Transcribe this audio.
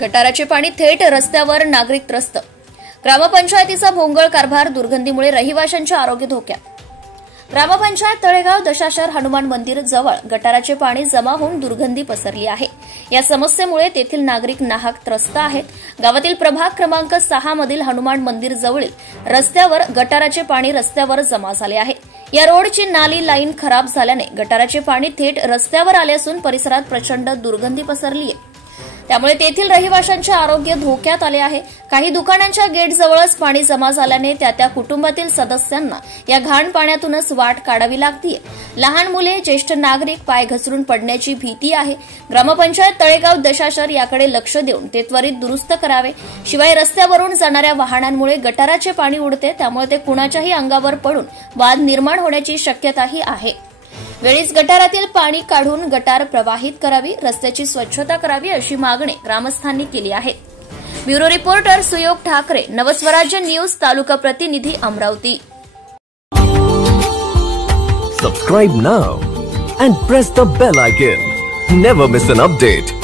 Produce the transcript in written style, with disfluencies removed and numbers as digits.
गटाराचे पाणी थेट रस्त्यावर, नागरिक त्रस्त. ग्रामपंचायतीचा भोंगळ कारभार, दुर्गंधीमुळे रहिवाशांचे आरोग्य धोक्यात. ग्रामपंचायत तळेगाव दशाशर हनुमान मंदिर जवळ गटाराचे पाणी जमा होऊन दुर्गंधी पसरली आहे. या समस्येमुळे तेथील नागरिक नाहक त्रस्त आहेत. गावातील प्रभाग क्रमांक 6 मधील हनुमान मंदिर जवळील रस्त्यावर गटाराचे पाणी रस्त्यावर जमा झाले आहे. या रोडची नाली लाईन खराब झाल्याने गटाराचे पाणी थेट रस्त्यावर आले असून परिसरात प्रचंड दुर्गंधी पसरली आहे. त्यामुळे तेथील रहिवाशांचे आरोग्य धोक्यात आले आहे. काही दुकानांच्या गेटजवळच पाणी जमा झाल्याने त्या कुटुंबातील सदस्यांना या घाण पाण्यातूनच वाट काढावी लागतीये. लहान मुले, ज्येष्ठ नागरिक पाय घसरून पडण्याची भीती आहे. ग्रामपंचायत तळेगाव दशाशर याकडे लक्ष देऊन ते त्वरित दुरुस्त करावे. शिवाय रस्त्यावरून जाणाऱ्या वाहनांमुळे गटाराचे पाणी उडते, त्यामुळे ते कुणाच्याही अंगावर पडून वाद निर्माण होण्याची शक्यताही आहे. वेळीच गटारातील पाणी काढून गटार प्रवाहित करावी, रस्त्याची स्वच्छता करावी अशी मागणी ग्रामस्थांनी केली आहे. ब्युरो रिपोर्टर सुयोग ठाकरे, नवस्वराज्य न्यूज, तालुका प्रतिनिधी, Amravati. Subscribe now and press the bell icon. Never miss an update.